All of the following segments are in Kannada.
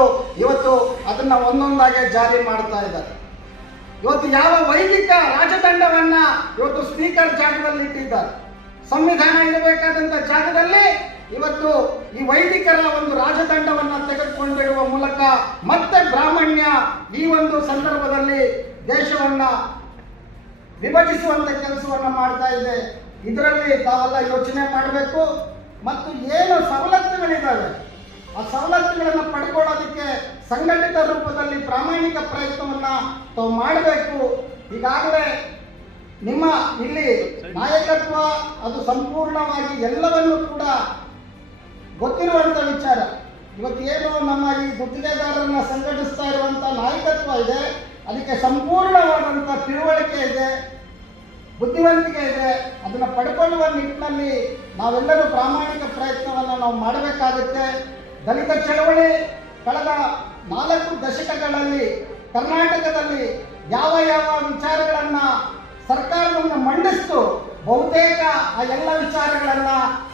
ಇವರು ಇವತ್ತು ಅದನ್ನ ಒಂದೊಂದಾಗೆ ಜಾರಿ ಮಾಡ್ತಾ ಇದ್ದಾರೆ. ಇವತ್ತು ಯಾವ ವೈದಿಕ ರಾಜತಂಡವನ್ನ ಇವತ್ತು ಸ್ಪೀಕರ್ ಜಾಗದಲ್ಲಿ ಇಟ್ಟಿದ್ದಾರೆ? ಸಂವಿಧಾನ ಇರಬೇಕಾದಂತ ಜಾಗದಲ್ಲಿ ಇವತ್ತು ಈ ವೈದಿಕರ ಒಂದು ರಾಜತಂಡವನ್ನ ತೆಗೆದುಕೊಂಡಿರುವ ಮೂಲಕ ಮತ್ತೆ ಬ್ರಾಹ್ಮಣ್ಯ ಈ ಒಂದು ಸಂದರ್ಭದಲ್ಲಿ ದೇಶವನ್ನ ವಿಭಜಿಸುವಂತ ಕೆಲಸವನ್ನ ಮಾಡ್ತಾ ಇದೆ. ಇದರಲ್ಲಿ ತಾವೆಲ್ಲ ಯೋಚನೆ ಮಾಡಬೇಕು. ಮತ್ತು ಏನು ಸವಲತ್ತುಗಳಿದ್ದಾವೆ? ಆ ಸವಲತ್ತುಗಳನ್ನು ಪಡ್ಕೊಳ್ಳೋದಕ್ಕೆ ಸಂಘಟಿತ ರೂಪದಲ್ಲಿ ಪ್ರಾಮಾಣಿಕ ಪ್ರಯತ್ನವನ್ನ ತಾವು ಮಾಡಬೇಕು. ಈಗಾಗಲೇ ನಿಮ್ಮ ಇಲ್ಲಿ ನಾಯಕತ್ವ ಅದು ಸಂಪೂರ್ಣವಾಗಿ ಎಲ್ಲವನ್ನೂ ಕೂಡ ಗೊತ್ತಿರುವಂತ ವಿಚಾರ. ಇವತ್ತು ಏನು ನಮ್ಮ ಈ ಗುತ್ತಿಗೆದಾರರನ್ನ ಸಂಘಟಿಸ್ತಾ ಇರುವಂತ ನಾಯಕತ್ವ ಇದೆ, ಅದಕ್ಕೆ ಸಂಪೂರ್ಣವಾದಂತ ತಿಳುವಳಿಕೆ ಇದೆ, ಬುದ್ಧಿವಂತಿಕೆ ಇದೆ, ಅದನ್ನು ಪಡ್ಕೊಳ್ಳುವ ನಿಟ್ಟಿನಲ್ಲಿ ನಾವೆಲ್ಲರೂ ಪ್ರಾಮಾಣಿಕ ಪ್ರಯತ್ನವನ್ನು ನಾವು ಮಾಡಬೇಕಾಗುತ್ತೆ. ದಲಿತ ಚಳವಳಿ ಕಳೆದ ನಾಲ್ಕು ದಶಕಗಳಲ್ಲಿ ಕರ್ನಾಟಕದಲ್ಲಿ ಯಾವ ಯಾವ ವಿಚಾರಗಳನ್ನು ಸರ್ಕಾರವನ್ನು ಮಂಡಿಸ್ತು, ಬಹುತೇಕ ಆ ಎಲ್ಲ ವಿಚಾರಗಳನ್ನ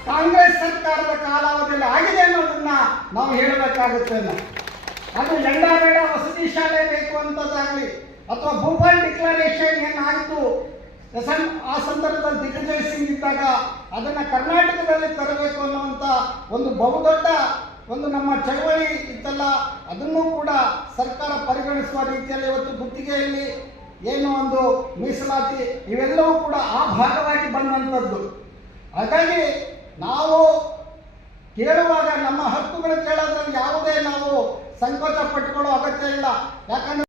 ಕಾಂಗ್ರೆಸ್ ಸರ್ಕಾರದ ಕಾಲಾವಧಿಯಲ್ಲಿ ಆಗಿದೆ ಅನ್ನೋದನ್ನ ನಾವು ಹೇಳಬೇಕಾಗುತ್ತೆ ಅದು ಎಂಡ ಬೇಡ ವಸತಿ ಶಾಲೆ ಬೇಕು ಅಂತದಾಗಲಿ ಅಥವಾ ಭೂಪಾಲ್ ಡಿಕ್ಲರೇಷನ್ ಏನಾಯಿತು ಆ ಸಂದರ್ಭದಲ್ಲಿ ದಿಗ್ವಿಜಯ್ ಸಿಂಗ್ ಇದ್ದಾಗ ಅದನ್ನ ಕರ್ನಾಟಕದಲ್ಲಿ ತರಬೇಕು ಅನ್ನುವಂಥ ಒಂದು ಬಹುದೊಡ್ಡ ಒಂದು ನಮ್ಮ ಚಳವಳಿ ಇತ್ತಲ್ಲ, ಅದನ್ನು ಕೂಡ ಸರ್ಕಾರ ಪರಿಗಣಿಸುವ ರೀತಿಯಲ್ಲಿ ಇವತ್ತು ಗುತ್ತಿಗೆಯಲ್ಲಿ ಏನು ಒಂದು ಮೀಸಲಾತಿ ಇವೆಲ್ಲವೂ ಕೂಡ ಆ ಭಾಗವಾಗಿ ಬಂದಂಥದ್ದು. ಹಾಗಾಗಿ ನಾವು ಕೇಳುವಾಗ ನಮ್ಮ ಹಕ್ಕುಗಳು ಕೇಳೋದ್ರಲ್ಲಿ ಯಾವುದೇ ನಾವು ಸಂಕೋಚ ಪಟ್ಟುಕೊಳ್ಳೋ ಅಗತ್ಯ ಇಲ್ಲ. ಯಾಕಂದ್ರೆ